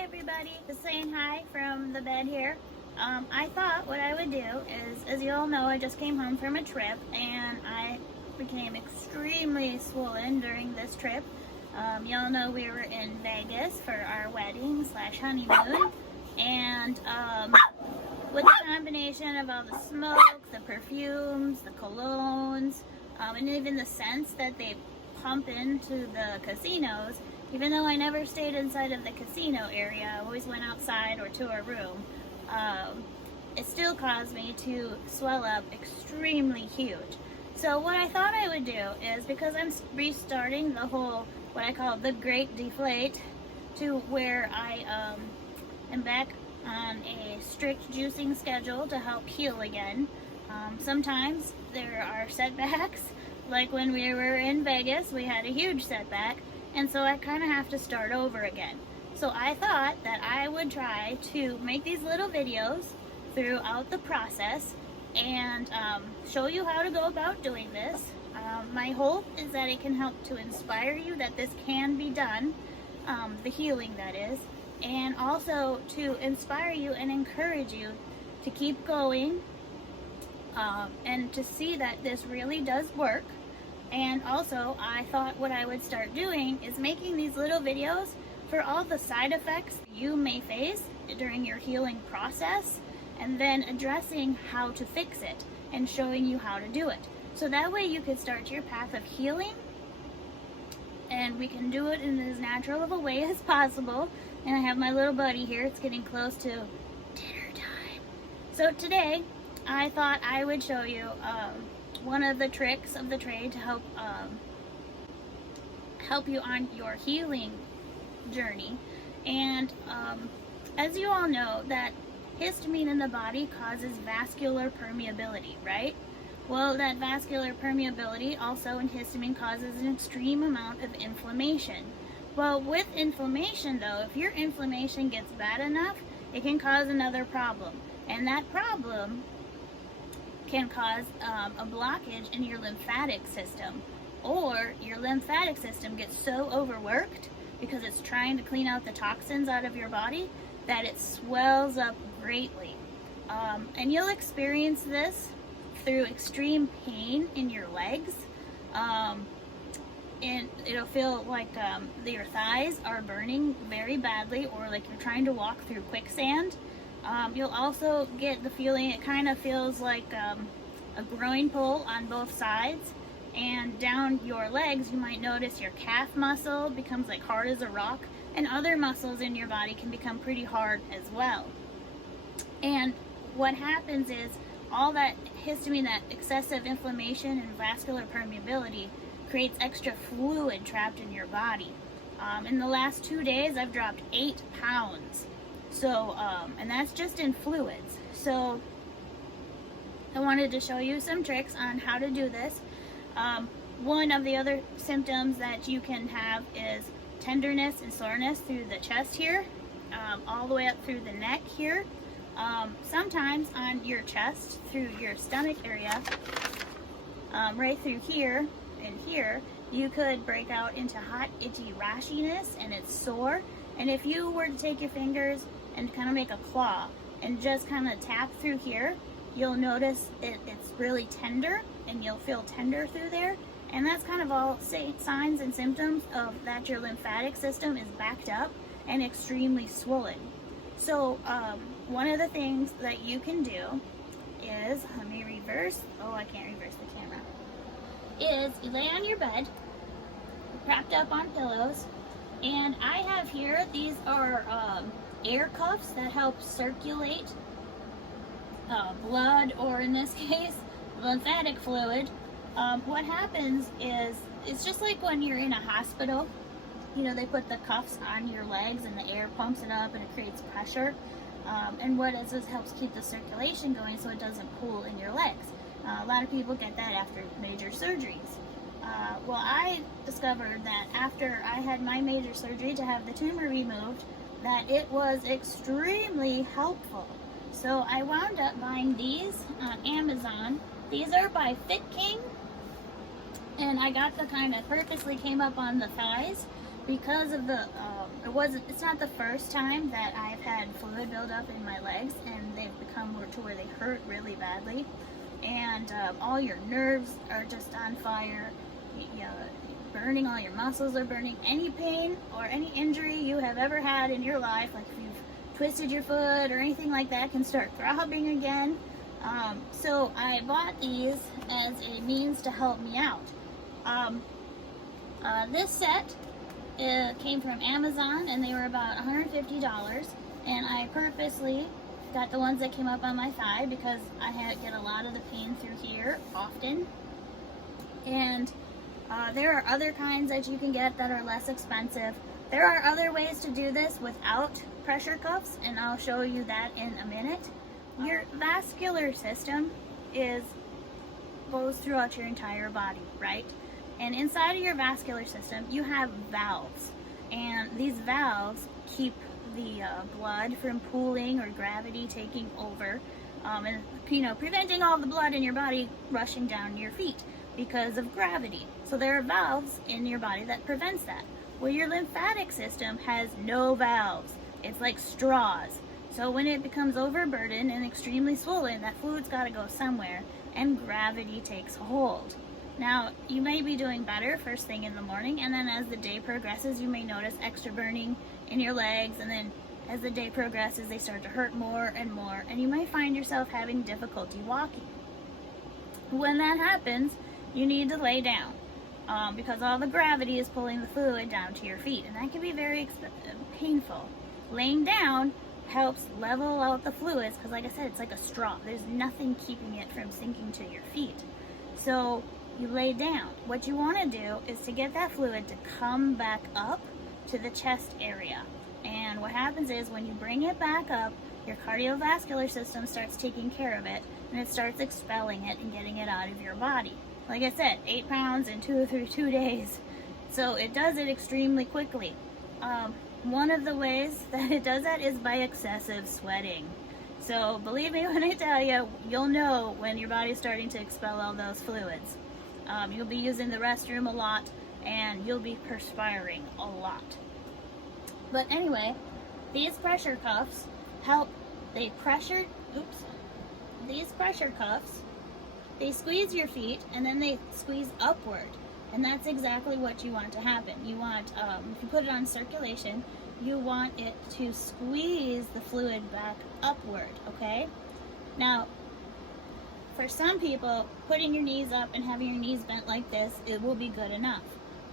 everybody, just saying hi from the bed here. I thought what I would do is, as you all know, I just came home from a trip and I became extremely swollen during this trip. Y'all know we were in Vegas for our wedding / honeymoon, and with the combination of all the smoke, the perfumes, the colognes, and even the scents that they pump into the casinos, even though I never stayed inside of the casino area, I always went outside or to a room, it still caused me to swell up extremely huge. So what I thought I would do is, because I'm restarting the whole, what I call the Great Deflate, to where I am back on a strict juicing schedule to help heal again. Sometimes there are setbacks, like when we were in Vegas, we had a huge setback, and so I kind of have to start over again. So I thought that I would try to make these little videos throughout the process and show you how to go about doing this. My hope is that it can help to inspire you that this can be done, the healing that is, and also to inspire you and encourage you to keep going and to see that this really does work. And also, I thought what I would start doing is making these little videos for all the side effects you may face during your healing process, and then addressing how to fix it and showing you how to do it. So that way you can start your path of healing, and we can do it in as natural of a way as possible. And I have my little buddy here. It's getting close to dinner time. So today, I thought I would show you one of the tricks of the trade to help you on your healing journey. And as you all know, that histamine in the body causes vascular permeability, right? Well, that vascular permeability also in histamine causes an extreme amount of inflammation. Well, with inflammation though, if your inflammation gets bad enough, it can cause another problem. And that problem can cause a blockage in your lymphatic system, or your lymphatic system gets so overworked because it's trying to clean out the toxins out of your body that it swells up greatly. And you'll experience this through extreme pain in your legs, and it'll feel like your thighs are burning very badly, or like you're trying to walk through quicksand. You'll also get the feeling, it kind of feels like a groin pull on both sides, and down your legs you might notice your calf muscle becomes like hard as a rock, and other muscles in your body can become pretty hard as well. And what happens is all that histamine, that excessive inflammation and vascular permeability, creates extra fluid trapped in your body. In the last 2 days I've dropped 8 pounds. So, and that's just in fluids. So I wanted to show you some tricks on how to do this. One of the other symptoms that you can have is tenderness and soreness through the chest here, all the way up through the neck here. Sometimes on your chest, through your stomach area, right through here and here, you could break out into hot, itchy rashiness, and it's sore. And if you were to take your fingers and kind of make a claw and just kind of tap through here, you'll notice it's really tender, and you'll feel tender through there. And that's kind of all signs and symptoms of that your lymphatic system is backed up and extremely swollen. So one of the things that you can do is, let me reverse, oh I can't reverse the camera, is you lay on your bed, propped up on pillows, and I have here, these are air cuffs that help circulate blood, or in this case, lymphatic fluid. What happens is, it's just like when you're in a hospital, you know, they put the cuffs on your legs and the air pumps it up and it creates pressure. And what it does is helps keep the circulation going so it doesn't pool in your legs. A lot of people get that after major surgeries. Well, I discovered that after I had my major surgery to have the tumor removed, that it was extremely helpful. So I wound up buying these on Amazon. These are by Fit King, and I got the kind that purposely came up on the thighs because of the it's not the first time that I've had fluid buildup in my legs, and they've become to where they hurt really badly, and all your nerves are just on fire. Burning, all your muscles are burning. Any pain or any injury you have ever had in your life, like if you've twisted your foot or anything like that, can start throbbing again. So I bought these as a means to help me out. This set came from Amazon, and they were about $150, and I purposely got the ones that came up on my thigh because I get a lot of the pain through here often. And there are other kinds that you can get that are less expensive. There are other ways to do this without pressure cuffs, and I'll show you that in a minute. Your vascular system goes throughout your entire body, right? And inside of your vascular system, you have valves, and these valves keep the blood from pooling or gravity taking over, and preventing all the blood in your body rushing down your feet because of gravity. So there are valves in your body that prevents that. Well, your lymphatic system has no valves. It's like straws. So when it becomes overburdened and extremely swollen, that fluid's got to go somewhere, and gravity takes hold. Now, you may be doing better first thing in the morning, and then as the day progresses, you may notice extra burning in your legs, and then as the day progresses, they start to hurt more and more, and you may find yourself having difficulty walking. When that happens, you need to lay down, because all the gravity is pulling the fluid down to your feet, and that can be very painful. Laying down helps level out the fluids, because like I said, it's like a straw. There's nothing keeping it from sinking to your feet. So you lay down. What you want to do is to get that fluid to come back up to the chest area. And what happens is when you bring it back up, your cardiovascular system starts taking care of it, and it starts expelling it and getting it out of your body. Like I said, 8 pounds in 2 days. So it does it extremely quickly. One of the ways that it does that is by excessive sweating. So believe me when I tell you, you'll know when your body's starting to expel all those fluids. You'll be using the restroom a lot, and you'll be perspiring a lot. But anyway, these pressure cuffs help. These pressure cuffs, they squeeze your feet, and then they squeeze upward. And that's exactly what you want to happen. You want, if you put it on circulation, you want it to squeeze the fluid back upward, okay? Now, for some people, putting your knees up and having your knees bent like this, it will be good enough.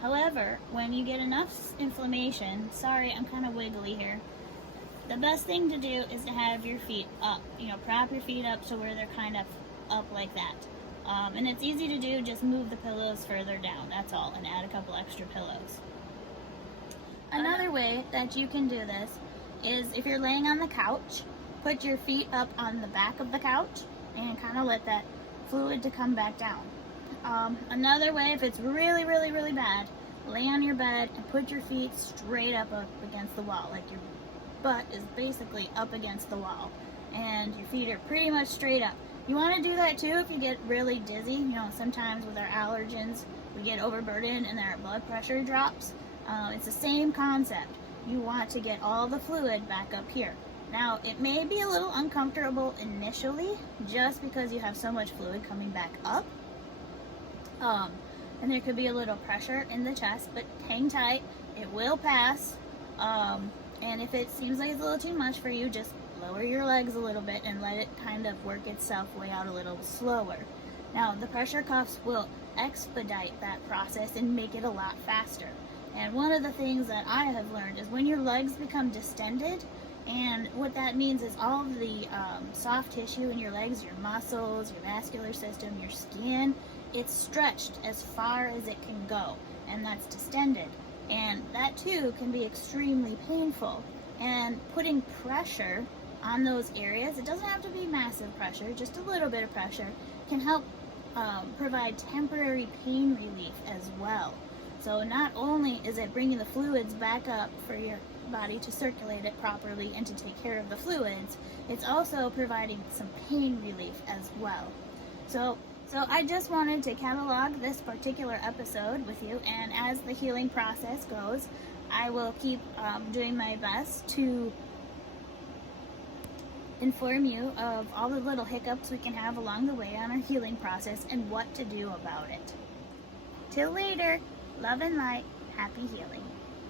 However, when you get enough inflammation, sorry, I'm kind of wiggly here, the best thing to do is to have your feet up. Prop your feet up to where they're kind of up like that. And it's easy to do, just move the pillows further down, that's all, and add a couple extra pillows. Another way that you can do this is if you're laying on the couch, put your feet up on the back of the couch and kind of let that fluid to come back down. Another way, if it's really, really, really bad, lay on your bed and put your feet straight up against the wall, like your butt is basically up against the wall, and your feet are pretty much straight up. You want to do that too if you get really dizzy. Sometimes with our allergens, we get overburdened and our blood pressure drops. It's the same concept. You want to get all the fluid back up here. Now, it may be a little uncomfortable initially, just because you have so much fluid coming back up. And there could be a little pressure in the chest, but hang tight, it will pass. And if it seems like it's a little too much for you, just lower your legs a little bit and let it kind of work itself way out a little slower. Now, the pressure cuffs will expedite that process and make it a lot faster. And one of the things that I have learned is when your legs become distended, and what that means is all of the soft tissue in your legs, your muscles, your vascular system, your skin, it's stretched as far as it can go, and that's distended. And that too can be extremely painful. And putting pressure on those areas, it doesn't have to be massive pressure, just a little bit of pressure, can help provide temporary pain relief as well. So not only is it bringing the fluids back up for your body to circulate it properly and to take care of the fluids, it's also providing some pain relief as well. So I just wanted to catalog this particular episode with you, and as the healing process goes, I will keep doing my best to inform you of all the little hiccups we can have along the way on our healing process and what to do about it. Till later, love and light, happy healing.